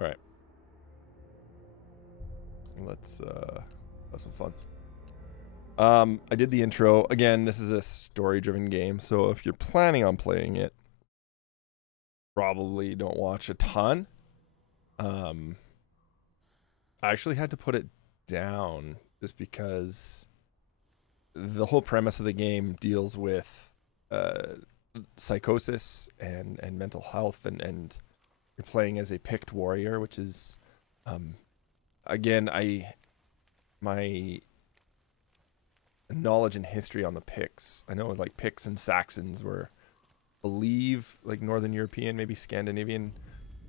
All right. Let's have some fun. I did the intro. Again, this is a story-driven game, so if you're planning on playing it, probably don't watch a ton. I actually had to put it down just because the whole premise of the game deals with psychosis and mental health, and you're playing as a picked warrior, which is again, my knowledge and history on the Picts. I know like Picts and Saxons were, believe, like Northern European, maybe Scandinavian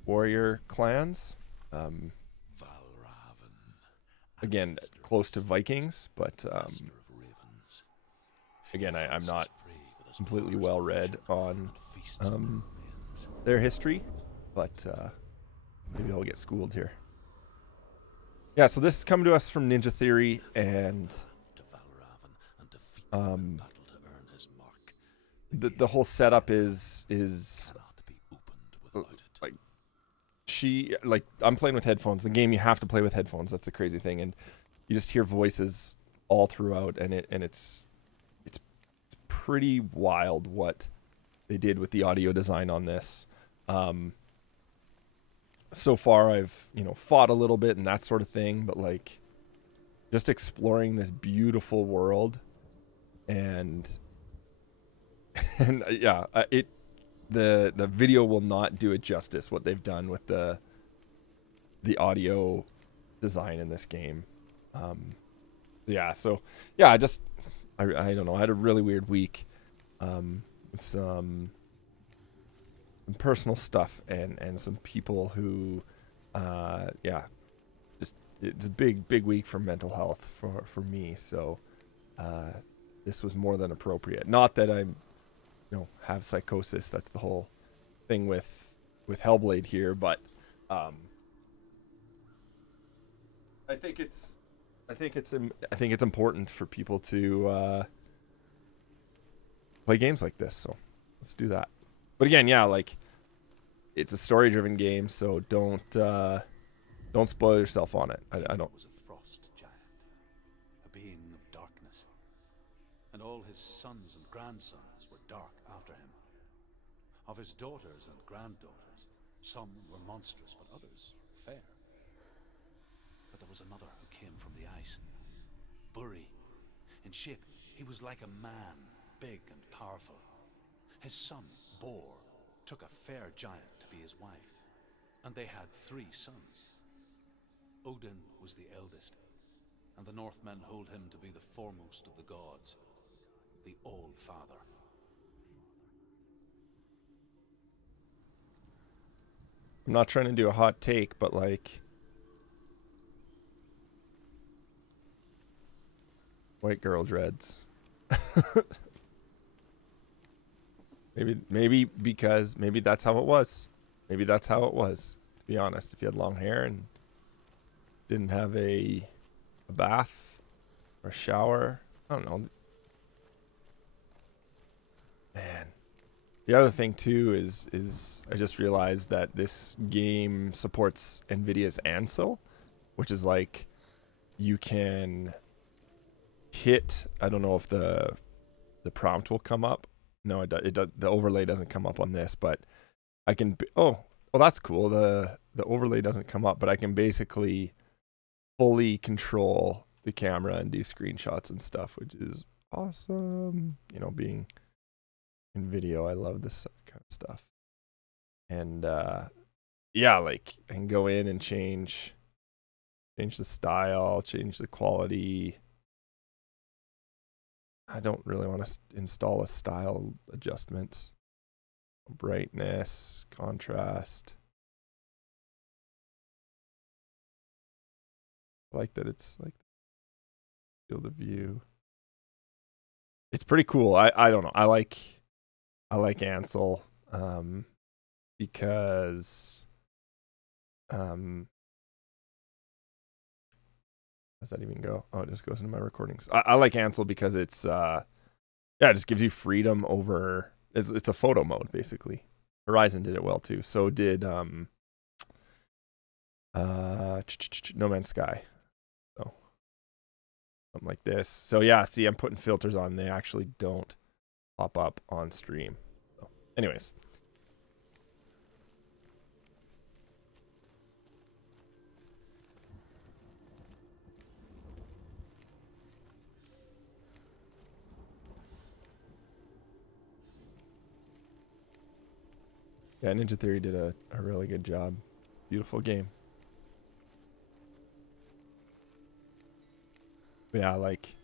warrior clans. Um, Again, close to Vikings, but again, I'm not completely well read on their history, but maybe I'll get schooled here. Yeah, so this is coming to us from Ninja Theory, and the whole setup is like I'm playing with headphones. The game, you have to play with headphones. That's the crazy thing, and you just hear voices all throughout, and it's pretty wild what they did with the audio design on this. So far, I've fought a little bit and that sort of thing, but like just exploring this beautiful world, and and yeah, the video will not do it justice what they've done with the audio design in this game. Yeah, so yeah, I don't know. I had a really weird week with some personal stuff and some people who, yeah, just it's a big week for mental health for me. So this was more than appropriate. Not that I'm have psychosis. That's the whole thing with Hellblade here, but I think it's important for people to play games like this. So let's do that. But again, yeah, like it's a story-driven game, so don't spoil yourself on it. I don't. Was a frost giant, a being of darkness, and all his sons and grandsons were dark after him. Of his daughters and granddaughters, some were monstrous, but others fair. But there was another who came from the ice. Buri. In shape, he was like a man, big and powerful. His son, Bor, took a fair giant to be his wife, and they had 3 sons. Odin was the eldest, and the Northmen hold him to be the foremost of the gods, the All-Father. I'm not trying to do a hot take, but like white girl dreads. maybe because maybe that's how it was. Maybe that's how it was. To be honest, if you had long hair and didn't have a bath or a shower, I don't know. Man. The other thing too is I just realized that this game supports NVIDIA's Ansel, which is like you can hit. I don't know if the prompt will come up. No, it does. The overlay doesn't come up on this, but I can. Oh, well, that's cool. The overlay doesn't come up, but I can basically fully control the camera and do screenshots and stuff, which is awesome. Being in video, I love this kind of stuff. And yeah, like I can go in and change the style, change the quality. I don't really want to install a style adjustment. Brightness, contrast. I like that it's like field of view. It's pretty cool. I don't know. I like Ansel because does that even go? Oh, it just goes into my recordings. I like Ansel because it's yeah, it just gives you freedom over. It's a photo mode basically. Horizon did it well too. So did No Man's Sky. So something like this. So yeah, see, I'm putting filters on. They actually don't pop up on stream. So, anyways. Yeah, Ninja Theory did a really good job. Beautiful game. But yeah, like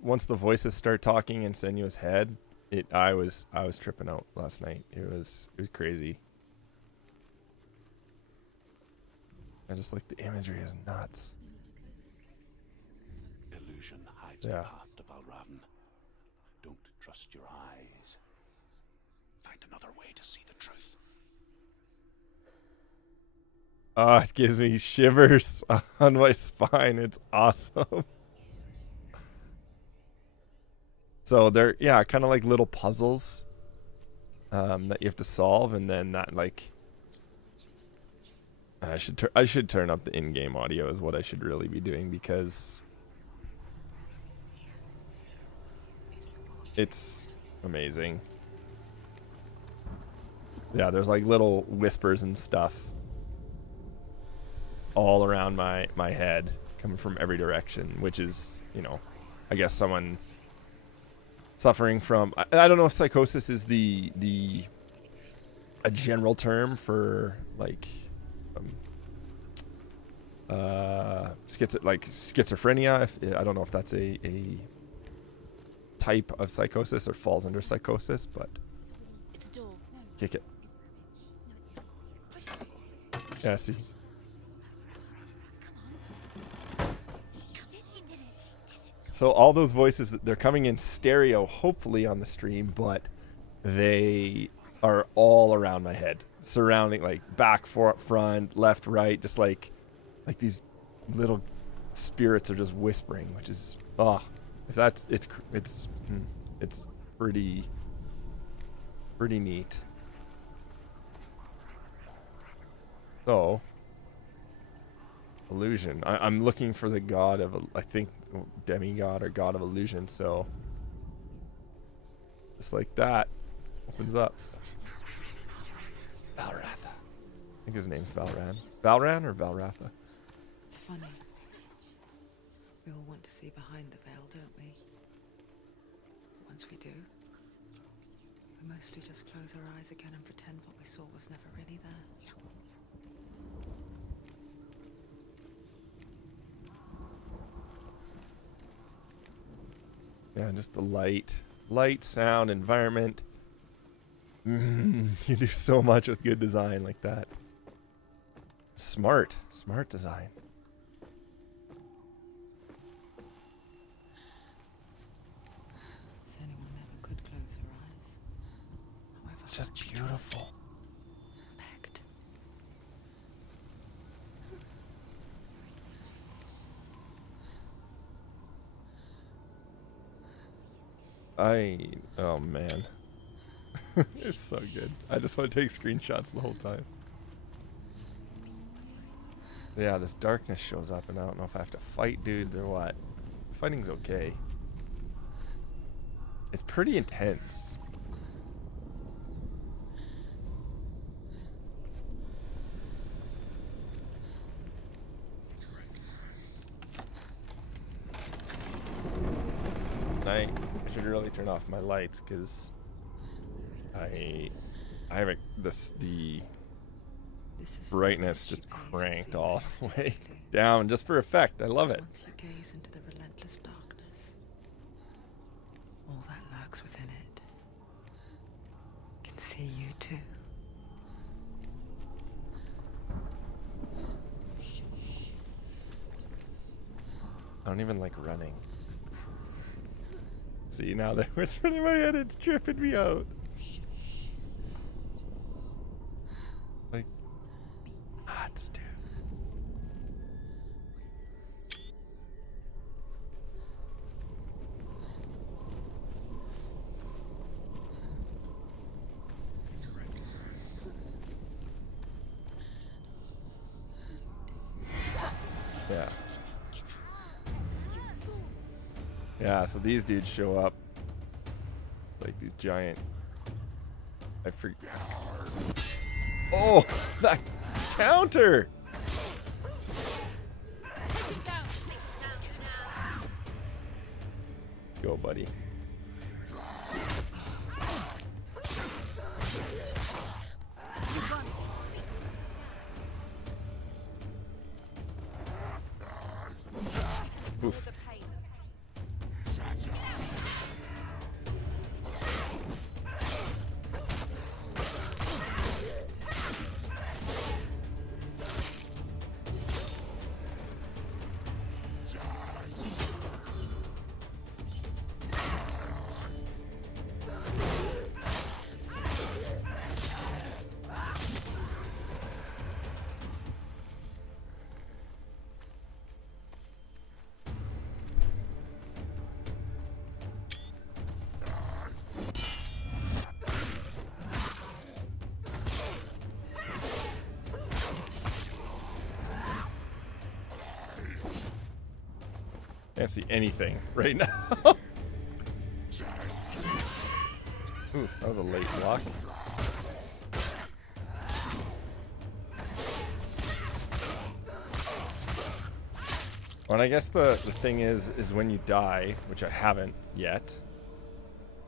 once the voices start talking in Senua's head, I was tripping out last night. It was crazy. I just like the imagery is nuts. Illusion hides the path to Valravn. Don't trust your eyes. Find another way to see the truth. Oh, it gives me shivers on my spine. It's awesome. So they're, yeah, kind of like little puzzles that you have to solve, and then that, like, I should turn up the in-game audio is what I should really be doing, because it's amazing. Yeah, there's like little whispers and stuff all around my head coming from every direction, which is, you know, I guess someone suffering from, I don't know if psychosis is a general term for like schizophrenia. I don't know if that's a type of psychosis or falls under psychosis, but It's a door. kick it. No, it's not. Push. Yeah, see. She did it. So all those voices, they're coming in stereo, hopefully on the stream, but they are all around my head, surrounding, like back, front, left, right, just like these little spirits are just whispering, which is, if that's, it's pretty neat. So, illusion. I'm looking for the god of, I think, demigod or god of illusion. So, just like that, opens up. Valratha. I think his name's Valran. Valran or Valratha? It's funny. We all want to see behind the veil, don't we? Once we do, we mostly just close our eyes again and pretend what we saw was never really there. Yeah, just the light, sound, environment. You do so much with good design like that. Smart design. Anyone never could close her eyes. However It's just much she beautiful. begged. Oh man. It's so good. I just want to take screenshots the whole time. Yeah, this darkness shows up and I don't know if I have to fight dudes or what. Fighting's okay. It's pretty intense. I should really turn off my lights because I have the brightness just cranked all the way down just for effect. I love it. Once you gaze into the relentless darkness, all that lurks within it can see you too. I don't even like running. See, now they're whispering in my head, it's tripping me out. Like, nuts, dude. Yeah, so these dudes show up like these giant. I forget. Oh, that counter! Let's go, buddy. Oof. Can't see anything right now. Ooh, that was a late block. Well, and I guess the thing is when you die, which I haven't yet,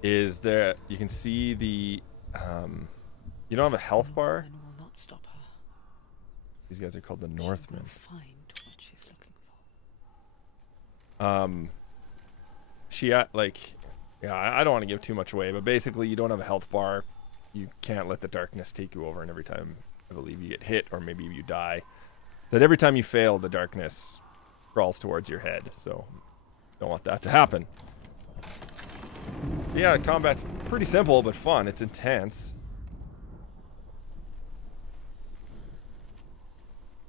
is there you can see the you don't have a health bar. Will not stop her. These guys are called the She will Northmen. find what she's looking for. Yeah, I don't want to give too much away, but basically you don't have a health bar. You can't let the darkness take you over, and every time I believe you get hit or maybe you die, that every time you fail, the darkness crawls towards your head. So don't want that to happen. Yeah, combat's pretty simple but fun. It's intense.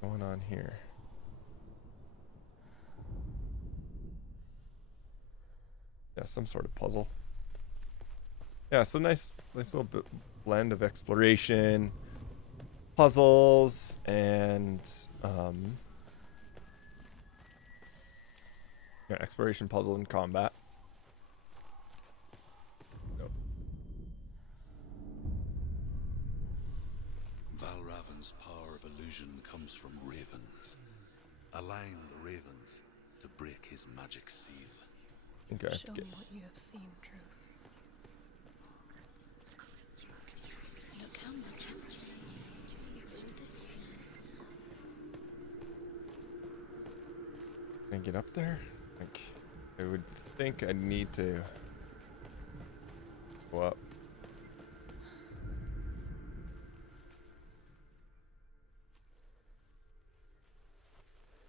What's going on here? Yeah, some sort of puzzle. Yeah, so nice little blend of exploration, puzzles, and yeah, exploration, puzzle, and combat. Nope. Valravan's power of illusion comes from ravens. Align the ravens to break his magic seal. I think I have Show to me get. what you have seen, Truth. Look how much it's changed. It's all different. Can I get up there? Like, I would think I'd need to go up.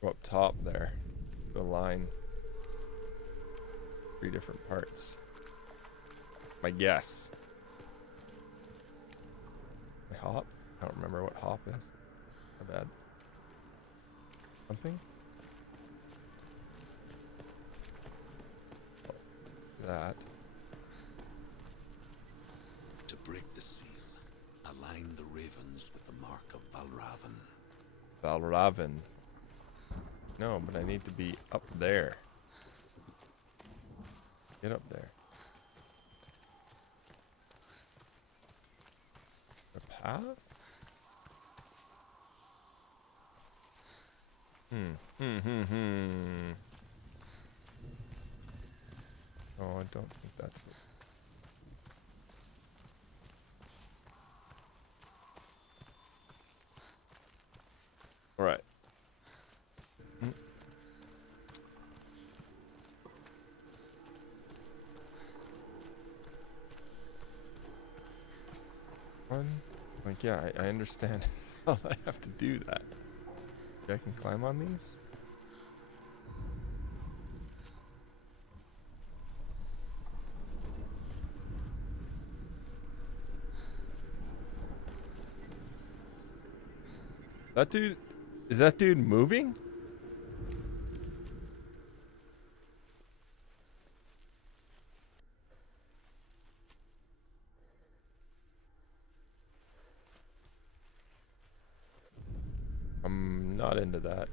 Go up top there. The line. 3 different parts. My guess. My hop? I don't remember what hop is. My bad. Something? Oh, that. To break the seal, align the ravens with the mark of Valravan. Valravan. No, but I need to be up there. Get up there. A path? Oh, I don't think that's the... All right. Like, yeah, I understand how I have to do that. I can climb on these? That dude, is that dude moving? I'm not into that.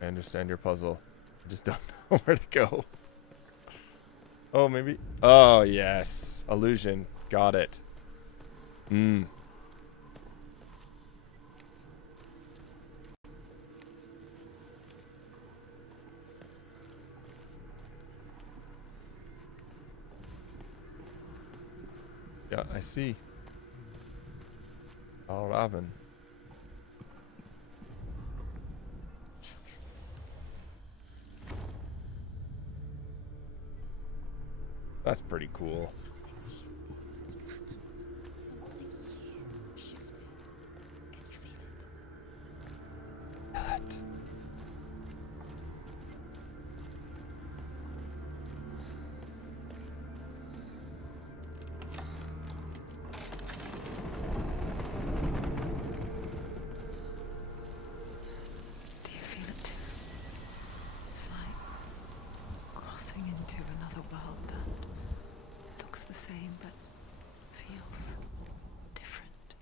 I understand your puzzle. I just don't know where to go. Oh, maybe. Oh, yes. Illusion. Got it. Hmm. Yeah, I see. Valravan. That's pretty cool. Something's shifted. Something's happened. Something shifted. Can you feel it? What? Do you feel it too? It's like crossing into another world that looks the same but feels different.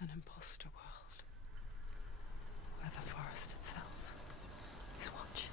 An imposter world where the forest itself is watching.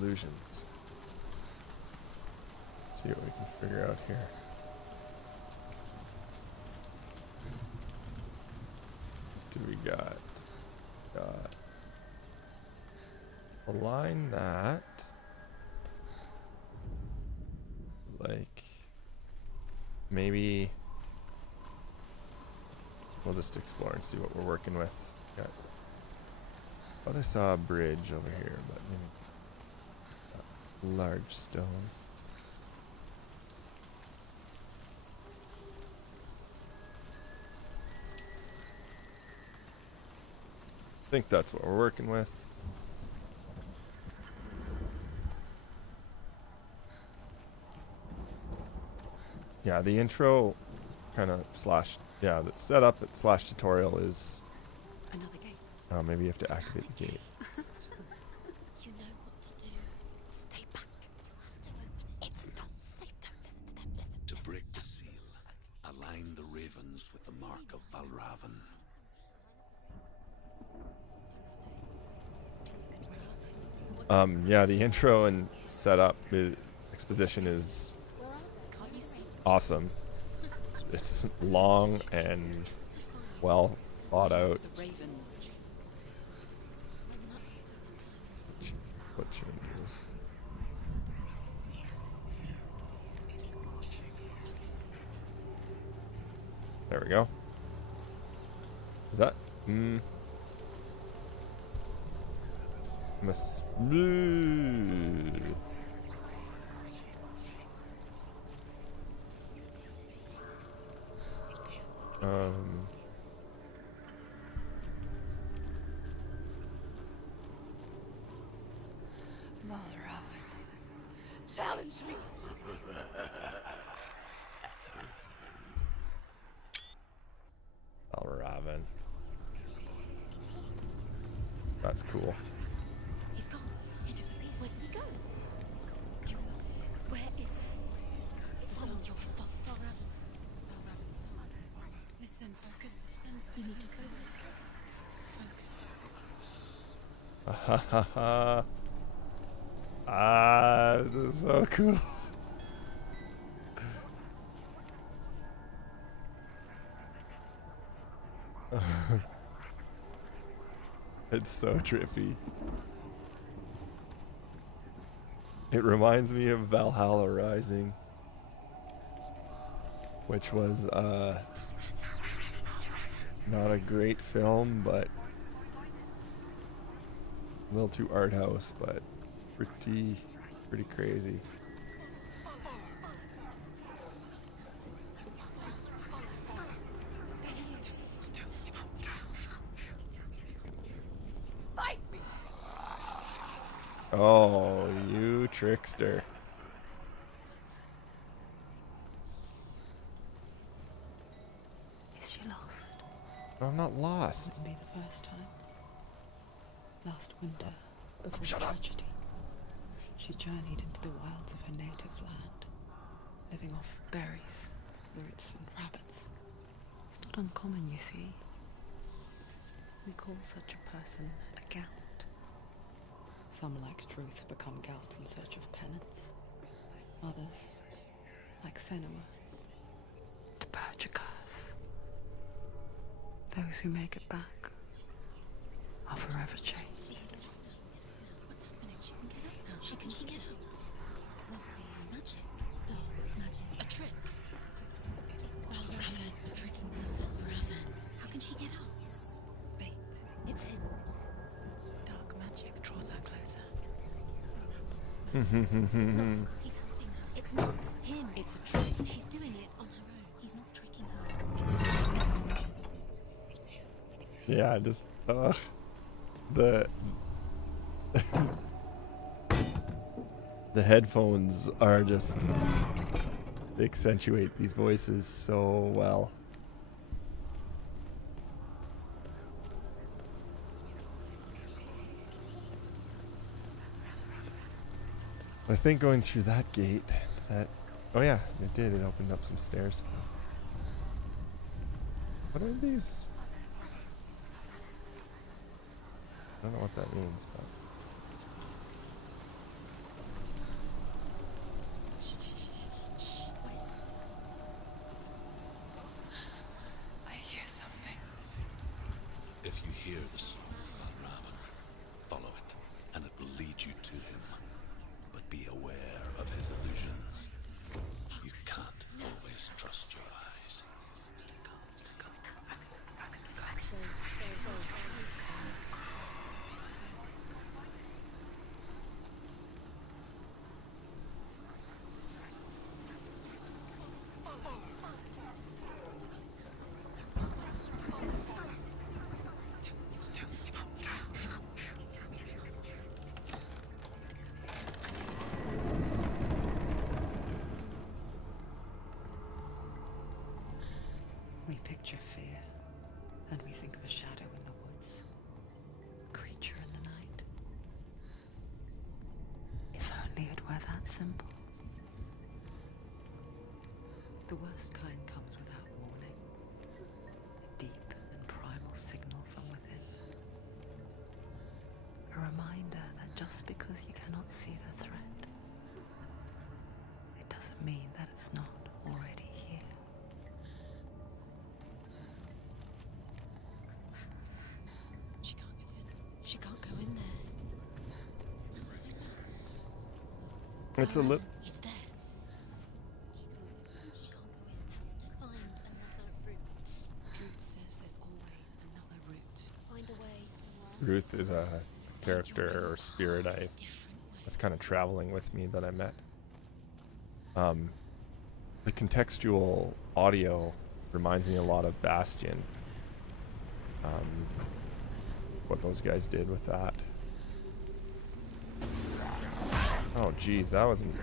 Illusions. Let's see what we can figure out here. What do we got? Align that. Like, maybe we'll just explore and see what we're working with. Got, thought I saw a bridge over here, but maybe large stone. I think that's what we're working with. Yeah, the intro kind of slash, yeah, the setup slash tutorial is, Another gate. maybe you have to activate the gate. You know what to do. Stay back. You have to open it. It's not safe. Don't listen to them. Listen. To listen. break the seal, align the ravens with the mark of Valravan. Yeah, the intro and setup exposition is Can't you see? awesome. It's long and well thought out. The ravens. What changes? There we go. Is that? Must. Challenge me. Valravan. That's cool. He's gone. He disappeared. Where'd he go? Where is he? It's all your fault. Valravan, son. Listen, focus. Listen. You need to focus. Focus. Ha ha ha. Ah, this is so cool. It's so trippy. It reminds me of Valhalla Rising. which was not a great film, but a little too art house, but pretty crazy. Oh, you trickster. Is she lost? No, I'm not lost. Wouldn't be the first time. Last winter, before Shut up. tragedy, she journeyed into the wilds of her native land, living off berries, roots, and rabbits. It's not uncommon, you see. We call such a person a Gelt. Some, like Truth, become Gelt in search of penance. Others, like Senua, to purge a curse. Those who make it back are forever changed. What's happening? She can get out now. She can get out. Must be magic. Dark magic. A trick. Raven. Tricking her. Raven. How can she get out? Wait. It's him. Dark magic draws her closer. He's helping her. It's not him. It's a trick. She's doing it on her own. He's not tricking her. It's magic. It's an illusion. Yeah, just the the headphones are just, they accentuate these voices so well. I think going through that gate, oh yeah, it did. It opened up some stairs. What are these? I don't know what that means, but. Shh, shh, shh, shh, shh. What is it? I hear something. If you hear the song about Raven, follow it, and it will lead you to him. But be aware of his illusions. You can't always trust your eyes. We picture fear, and we think of a shadow in the woods, a creature in the night. If only it were that simple. The worst kind comes without warning, a deep and primal signal from within. A reminder that just because you cannot see the threat, it doesn't mean that it's not already here. She can't get in. She can't go in there. It's a little. He's there. She can't go in. Has to find another route. Truth says there's always another route. Find a way. Ruth is a character or spirit I was kind of traveling with me that I met. The contextual audio reminds me a lot of Bastion. What those guys did with that. Oh geez, that wasn't.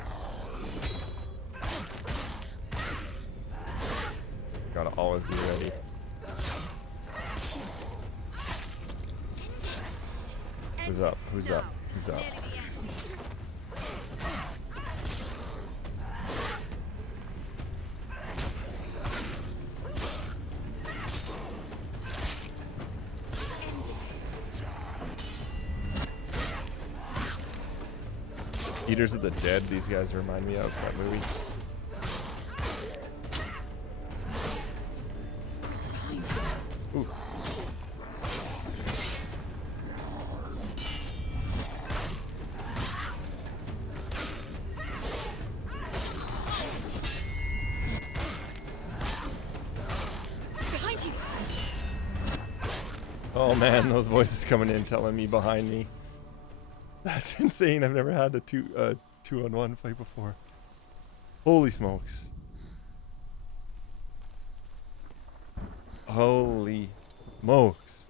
Gotta always be ready. Who's up? Who's up? Who's up? Eaters of the Dead, these guys remind me of that movie. Ooh. Oh man, those voices coming in telling me behind me. That's insane. I've never had a two-on-one fight before. Holy smokes. Holy smokes.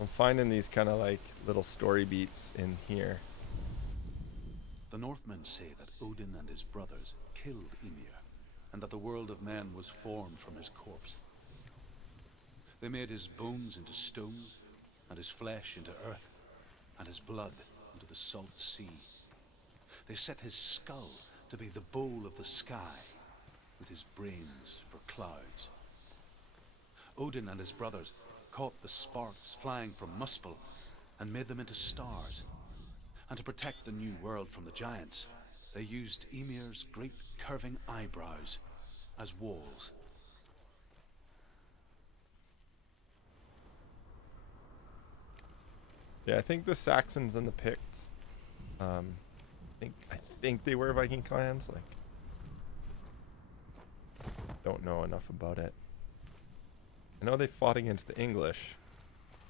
I'm finding these kind of like little story beats in here. The Northmen say that Odin and his brothers killed Ymir, and that the world of men was formed from his corpse. They made his bones into stone, and his flesh into earth, and his blood into the salt sea. They set his skull to be the bowl of the sky, with his brains for clouds. Odin and his brothers caught the sparks flying from Muspel and made them into stars. And to protect the new world from the giants, they used Ymir's great curving eyebrows as walls. Yeah, I think the Saxons and the Picts, I think they were Viking clans. Like, don't know enough about it. I know they fought against the English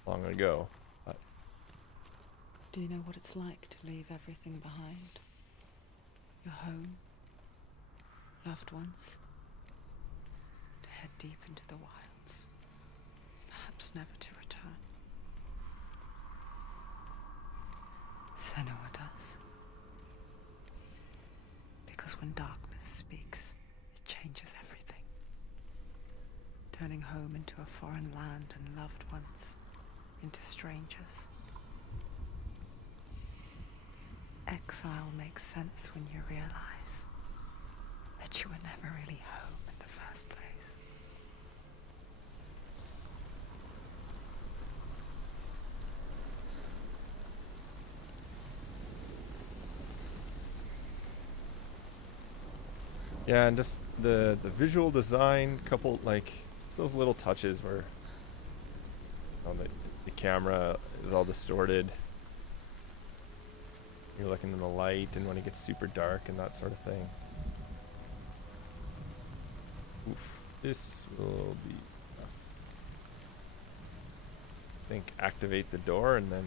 long ago, but Do you know what it's like to leave everything behind? Your home, loved ones, to head deep into the wilds, perhaps never to return. Senua does. Because when darkness speaks, it changes everything. Turning home into a foreign land and loved ones into strangers. Exile makes sense when you realize that you were never really home in the first place. yeah, and just the visual design, couple like those little touches where the camera is all distorted. You're looking in the light, and when it gets super dark and that sort of thing. Oof, this will be tough. I think activate the door and then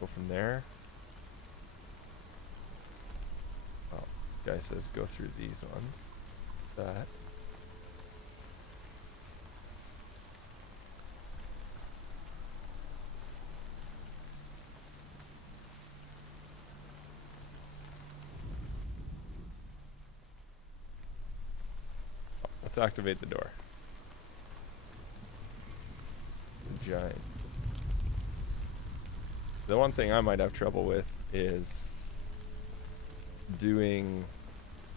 go from there. Well, guy says go through these ones. That. Let's activate the door. Giant. The one thing I might have trouble with is doing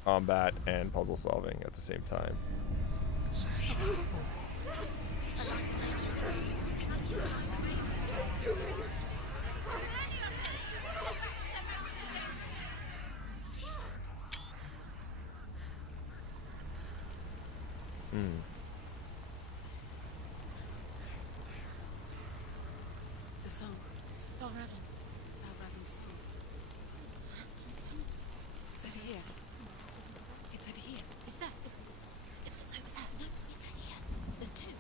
combat and puzzle solving at the same time. The song. Valravn. Valravn's song. It's over here. It's over here. Is that? It's over there. No, it's here. There's two.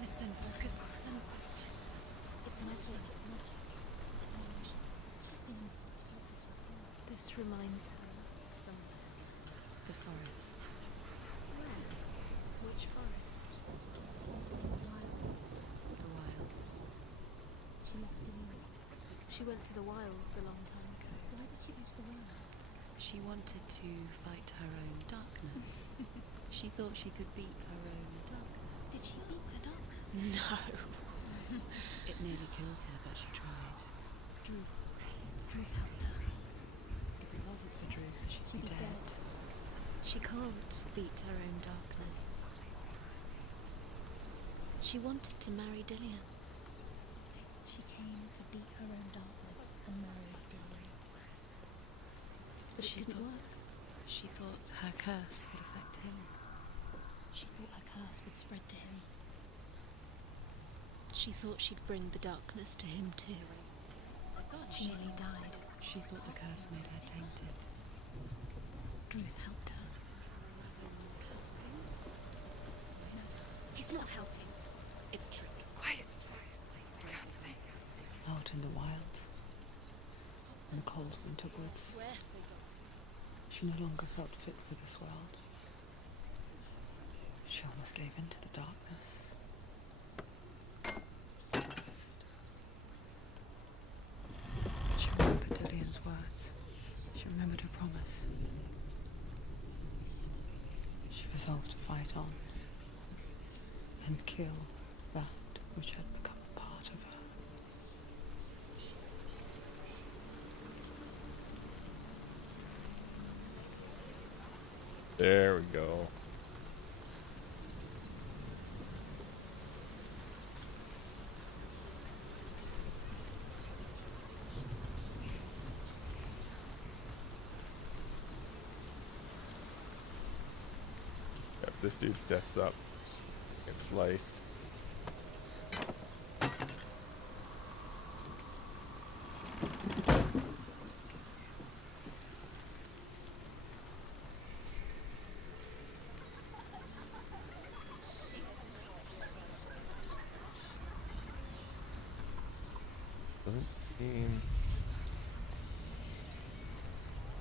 Listen, focus. Listen. It's magic. It's magic. It's an illusion. She's been in forests like this before. This reminds her of somewhere. The forest. Where? Which forest? The wilds. She left in the wilds. She went to the wilds a long time ago. Why did she go to the wilds? She wanted to fight her own darkness. She thought she could beat her own darkness. Did she beat the darkness? No. It nearly killed her, but she tried. Druth. Druth helped her. If it wasn't for Druth, she'd be dead. She can't beat her own darkness. She wanted to marry Dillian. She came to beat her own darkness and marry Dillian. But it didn't work. She thought her curse would affect him. She thought her curse would spread to him. She thought she'd bring the darkness to him too. She nearly died. She thought the curse made her tainted. Druth helped her. He's not helping. It's Trick. Quiet. Can't think. Out in the wilds, in the cold winter woods, Where have they gone? she no longer felt fit for this world. She almost gave in to the darkness. She remembered Lillian's words. She remembered her promise. She resolved to fight on and kill that which had become a part of her. There we go. Yep, this dude steps up, gets sliced. Doesn't seem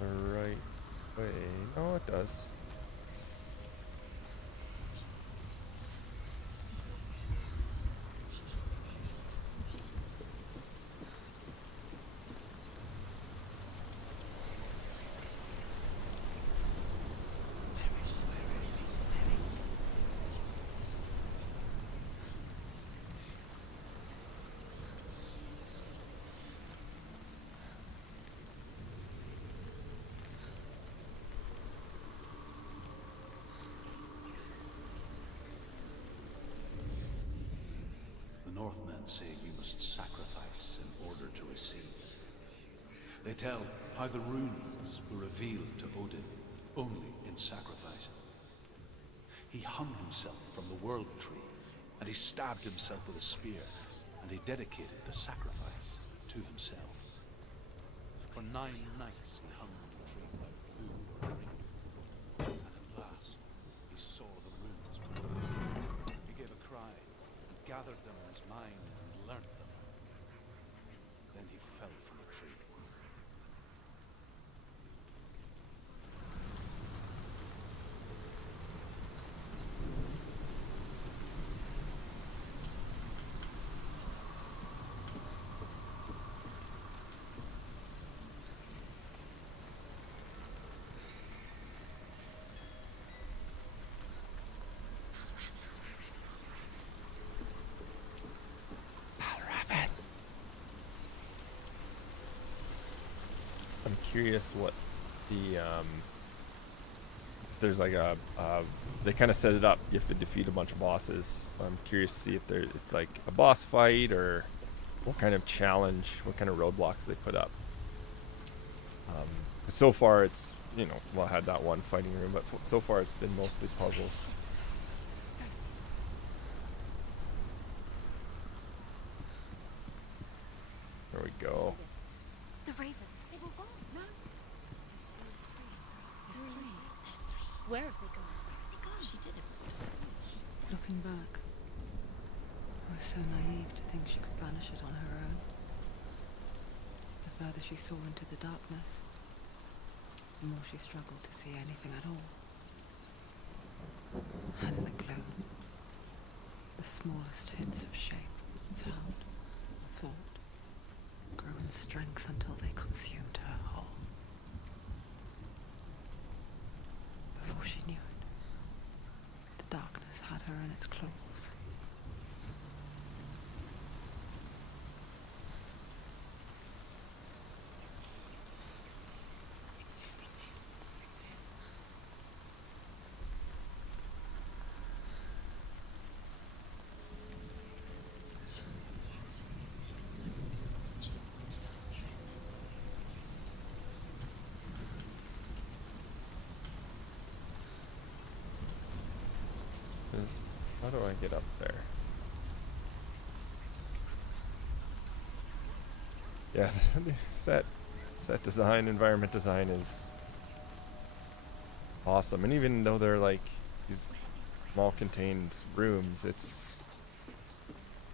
the right way. Oh, it does. The Northmen say you must sacrifice in order to receive. They tell how the runes were revealed to Odin only in sacrifice. He hung himself from the World Tree, and he stabbed himself with a spear, and he dedicated the sacrifice to himself. For 9 nights he hung on the tree without food or drink, and at last he saw the runes. He gave a cry, and gathered them in his mind, and learnt them. Then he fell from the tree. I'm curious what the if there's like a they kind of set it up. You have to defeat a bunch of bosses. So I'm curious to see if it's like a boss fight or what kind of challenge, what kind of roadblocks they put up. So far, it's well, I had that one fighting room, but so far it's been mostly puzzles. There we go. The ravens. They were gone. No. There's still 3. There's 3. There's 3. Where have they gone? She did it. Looking back, I was so naive to think she could banish it on her own. The further she saw into the darkness, the more she struggled to see anything at all. And the gloom, the smallest hints of shape, sound, thought, grew in strength until they consumed her whole. Before she knew it, the darkness had her in its claws. How do I get up there? Yeah, the set design, environment design is awesome. And even though they're like these small contained rooms, it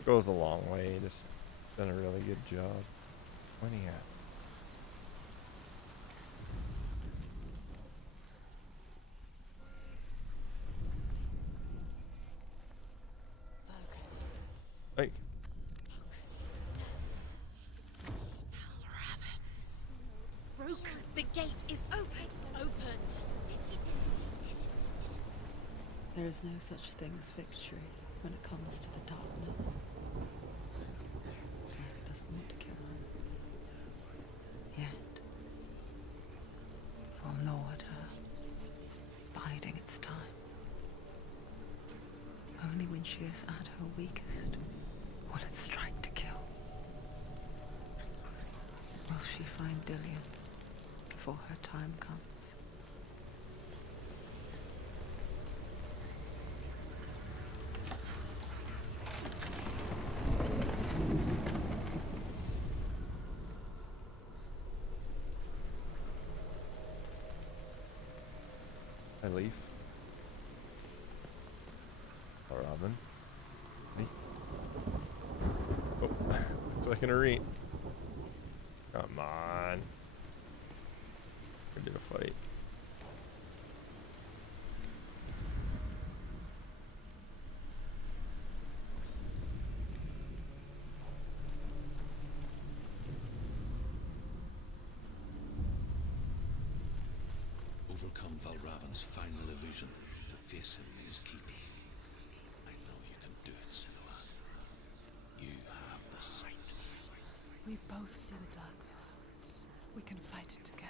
goes a long way. Just done a really good job. Pointing at. Hey. Rook, the gate is open! Open! There is no such thing as victory when it comes to the darkness. It doesn't want to kill them. Yet. It will gnaw at her, biding its time. Only when she is at her weakest will it strike to kill. Will she find Dillion before her time comes? I leave. Or Robin. Me. Oh, it's like an arena. Come on. We did a fight. Overcome Valravan's final illusion to face him in his keep. I know you can do it, Senua. You have the sight. We both see the darkness. We can fight it together.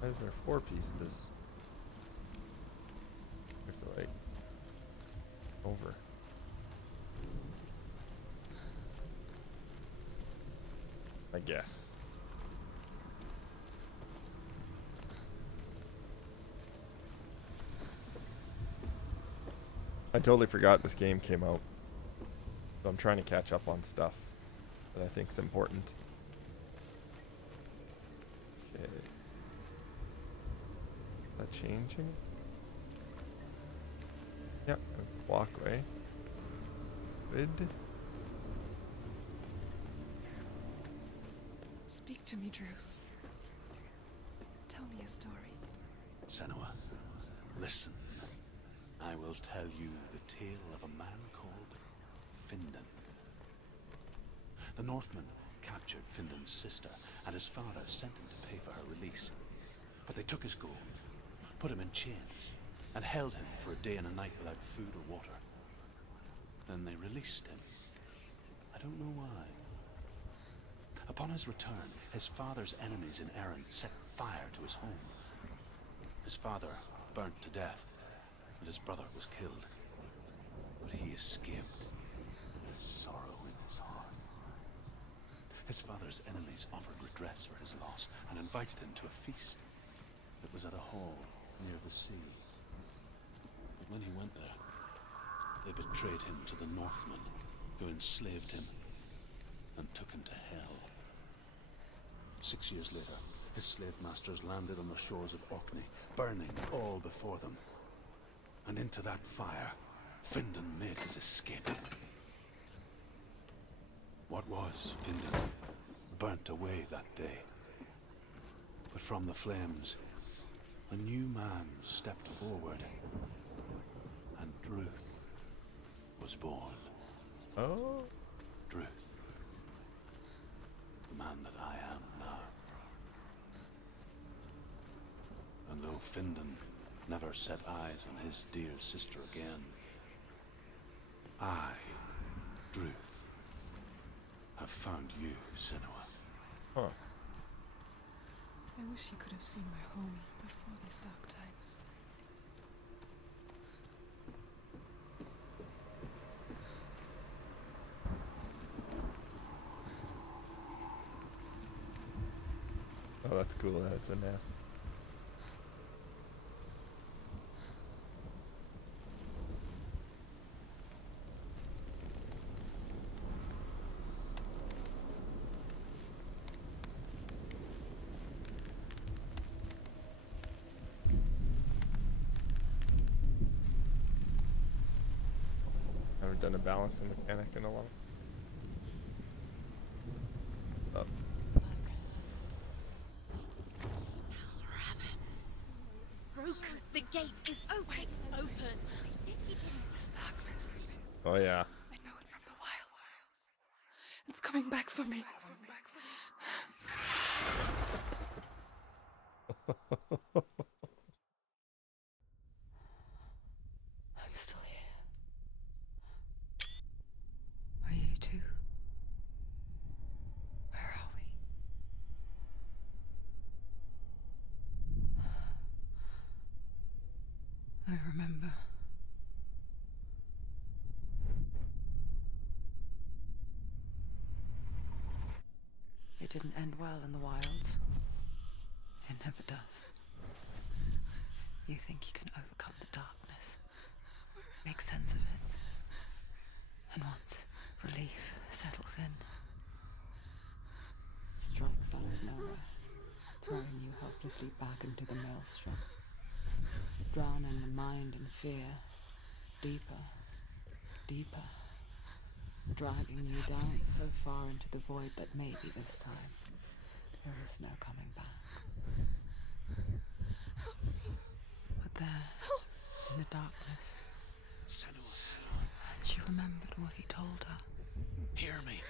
Why is there 4 pieces? I have to like over. I guess. I totally forgot this game came out. So I'm trying to catch up on stuff that I think is important. Okay. Is that changing? Yep, walkway. Good. Speak to me, Druth. Tell me a story. Senua, listen. I will tell you the tale of a man called Findan. The Northmen captured Findan's sister, and his father sent him to pay for her release. But they took his gold, put him in chains, and held him for a day and a night without food or water. Then they released him. I don't know why. Upon his return, his father's enemies in Erin set fire to his home. His father burnt to death, and his brother was killed. But he escaped with sorrow in his heart. His father's enemies offered redress for his loss and invited him to a feast that was at a hall near the sea. But when he went there, they betrayed him to the Northmen, who enslaved him and took him to hell. 6 years later, his slave masters landed on the shores of Orkney, burning all before them. And into that fire, Findan made his escape. What was Findan burnt away that day. But from the flames, a new man stepped forward, and Druth was born. Oh. Druth. The man that I am now. And though Findan never set eyes on his dear sister again. I, Druth, have found you, Senua. Huh. I wish you could have seen my home before these dark times. Oh, that's cool. That's a nest. Haven't done a balancing mechanic in a while. Oh. Broken. The gate is open. Open. This darkness. Oh yeah. I know it from the wilds. It's coming back for me. I'm still here. Are you too? Where are we? I remember. It didn't end well in the wilds. It never does. You think you can overcome the darkness, make sense of it, and once relief settles in, strikes out of nowhere, throwing you helplessly back into the maelstrom, drowning the mind in fear, deeper, deeper, dragging you down so far into the void that maybe this time there is no coming back. But there, in the darkness, Senua, she remembered what he told her. hear me.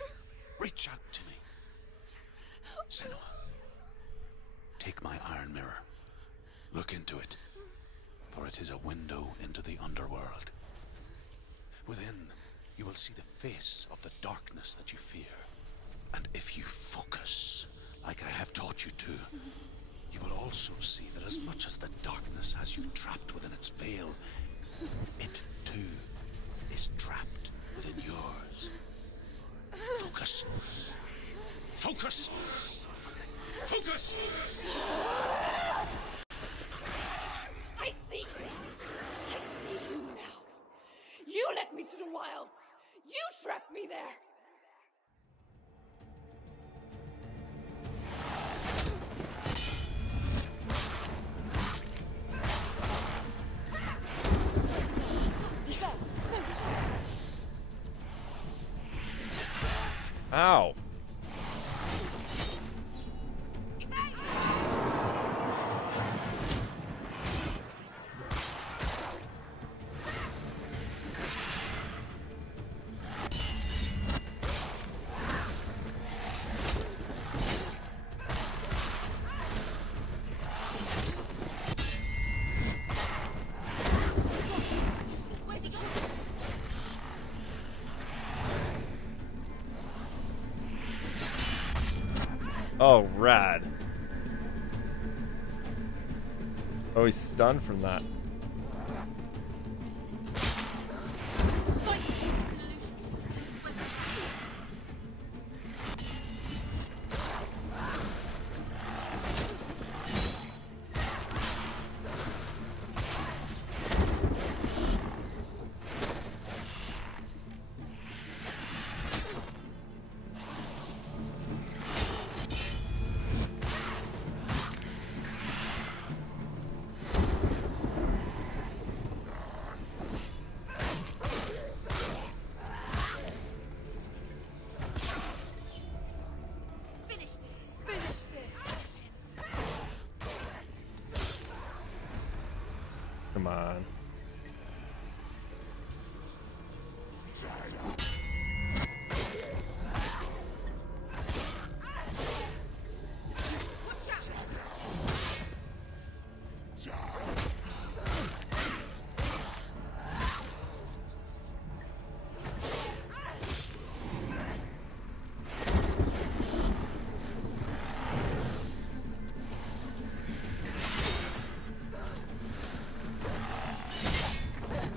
Reach out to me. Senua, take my iron mirror. Look into it, for it is a window into the underworld. Within, you will see the face of the darkness that you fear. And if you focus, like I have taught you to, you will also see that as much as the darkness has you trapped within its veil, it too is trapped within yours. Focus. Focus! Focus! I see you! I see you now! You led me to the wilds! You trapped me there! Ow. Oh, rad. Oh, he's stunned from that. Come on.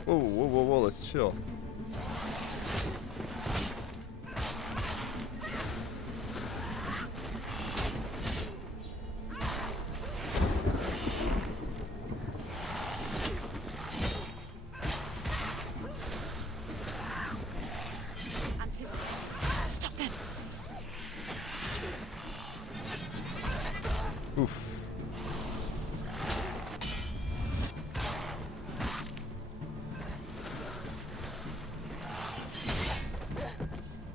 Whoa, whoa, whoa, whoa, let's chill. Stop them. Oof.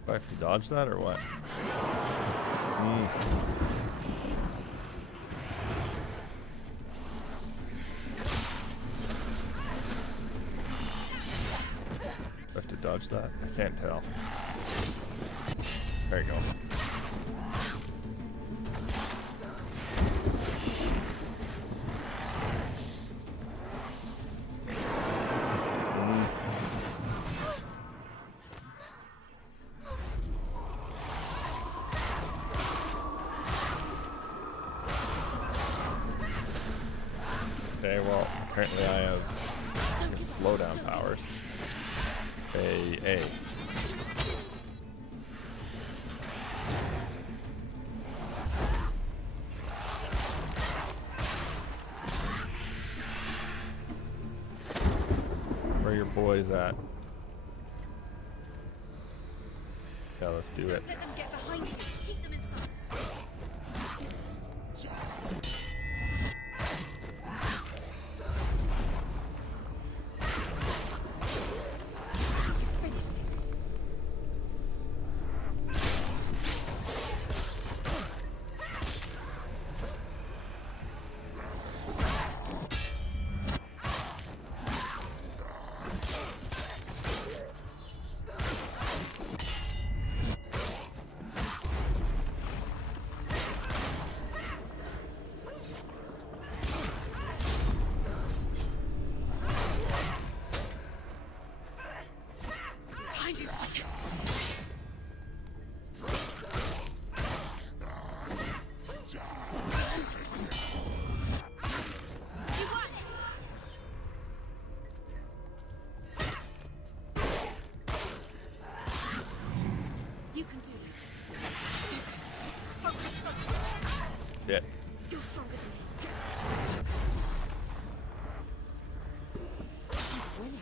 Do I have to dodge that or what? Do I have to dodge that? I can't tell. There you go. Okay, well, apparently I have slowdown powers. A. Where are your boys at? Yeah, let's do it. Let them get behind you. Keep them inside. Behind you. You can do this. Focus. Focus. Yeah. You're stronger than me. Focus. She's winning.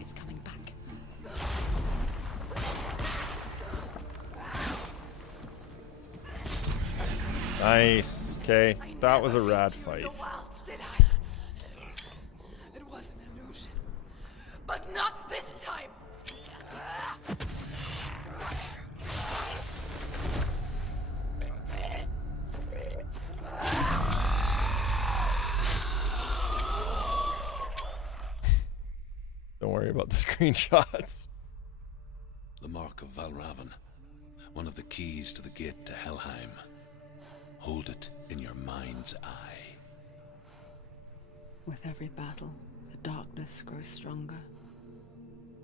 It's coming back. Nice. Okay, that was a rad fight. Wilds, did I? It was an illusion. But not this time. Don't worry about the screenshots. The Mark of Valravan, one of the keys to the gate to Helheim. Hold it in your mind's eye. With every battle, the darkness grows stronger.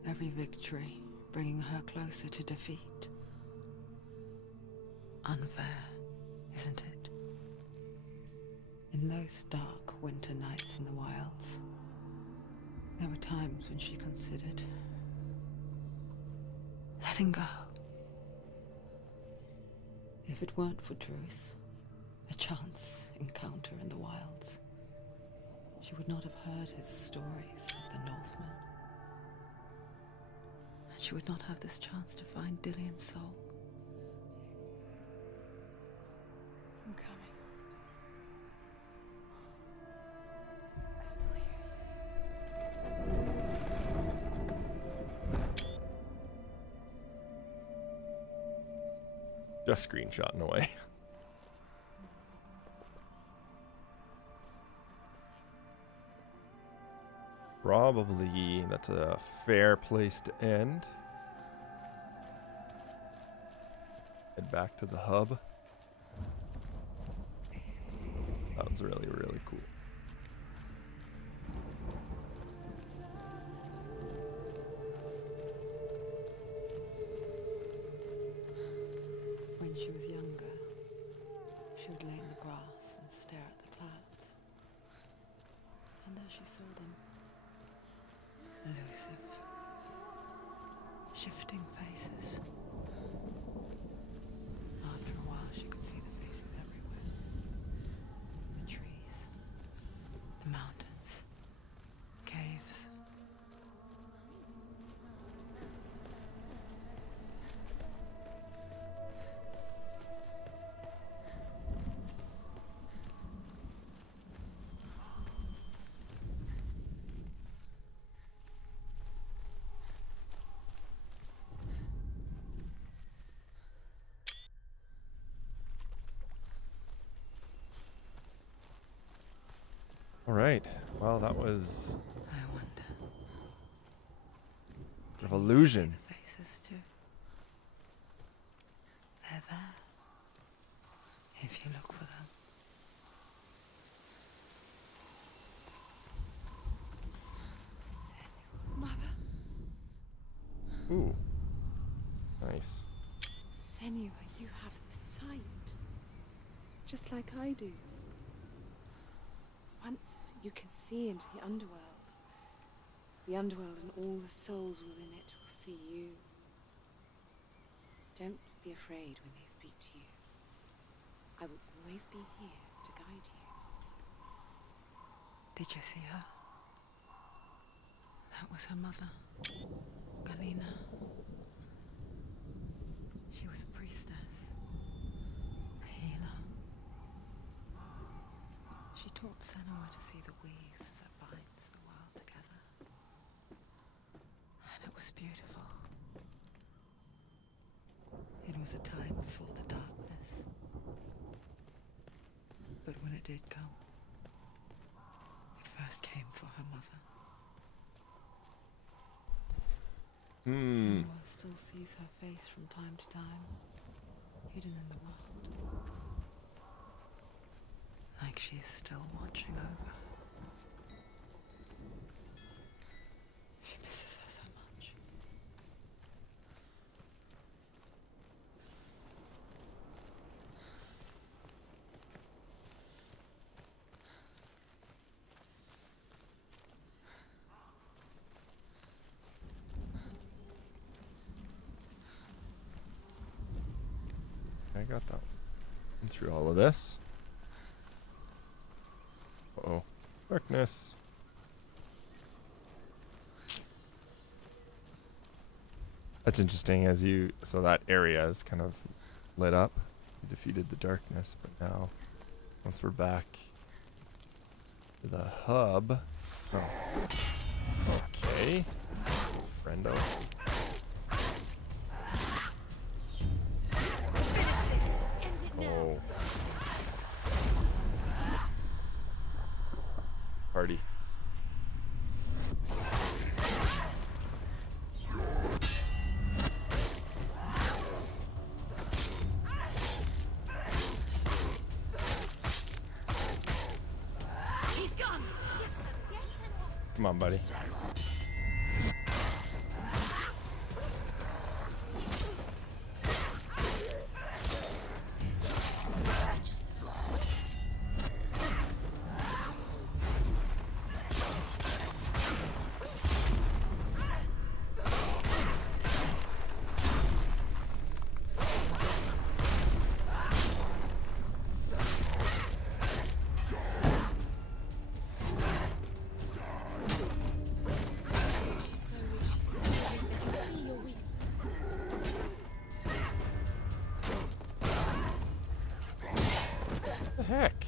Every victory bringing her closer to defeat. Unfair, isn't it? In those dark winter nights in the wilds, there were times when she considered letting go. If it weren't for truth, a chance encounter in the wilds, she would not have heard his stories of the Northmen. And she would not have this chance to find Dillion's soul. I'm coming. I still hear you. Just screenshotting away. Probably that's a fair place to end. Head back to the hub. That was really, really cool. When she was younger, she would lay in the grass and stare at the clouds. And as she saw them, elusive, shifting faces. After a while, she could see the faces everywhere. The trees, the mountains, caves. All right. Well, that was I wonder. sort of illusion. The faces too. They're there. If you look for them. Mother. Ooh. Nice. Senua, you have the sight. Just like I do. Once you can see into the underworld and all the souls within it will see you. Don't be afraid when they speak to you. I will always be here to guide you. Did you see her? That was her mother, Galina. She was a priestess, a healer. She taught Senua to see the weave that binds the world together. And it was beautiful. It was a time before the darkness. But when it did come, it first came for her mother. Senua still sees her face from time to time, hidden in the world. Like she's still watching over her. She misses her so much. I got that one. Through all of this. Uh-oh. Darkness. That's interesting as you... So that area is kind of lit up. You defeated the darkness, but now, once we're back to the hub... Oh. Okay. Friendo. Oh. Party. He's gone. Come on, buddy. What the heck?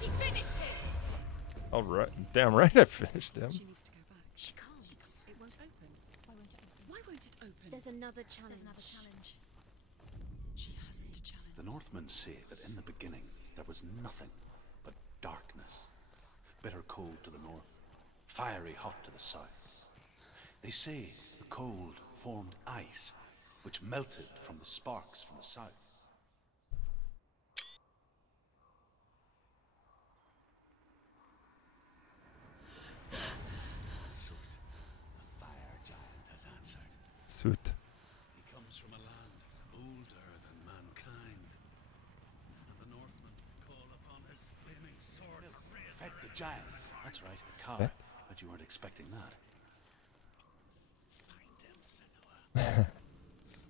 She finished him. All right. Damn right I finished him. She needs to go back. She can't. It won't open. Why won't it open? There's another challenge. She hasn't challenged. The Northmen say that in the beginning, there was nothing but darkness. Bitter cold to the north, fiery hot to the south. They say the cold formed ice, which melted from the sparks from the south. Soot, the fire giant has answered. Soot. He comes from a land older than mankind, and the Northmen call upon his flaming sword to raise Fed the giant. That's right, a cow. What? But you weren't expecting that. Find him, Senua.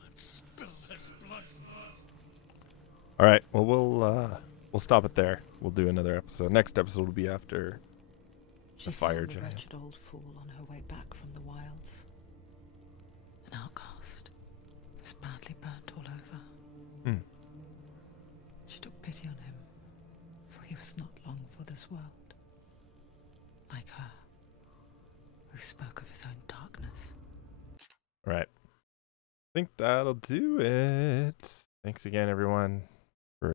And spill his blood. All right. Well, we'll stop it there. We'll do another episode. Next episode will be after She the fire found the giant. wretched old fool on her way back from the wilds. An outcast. He was badly burnt all over. Hmm. She took pity on him, for he was not long for this world. Like her, who spoke of his own darkness. All right. I think that'll do it. Thanks again, everyone.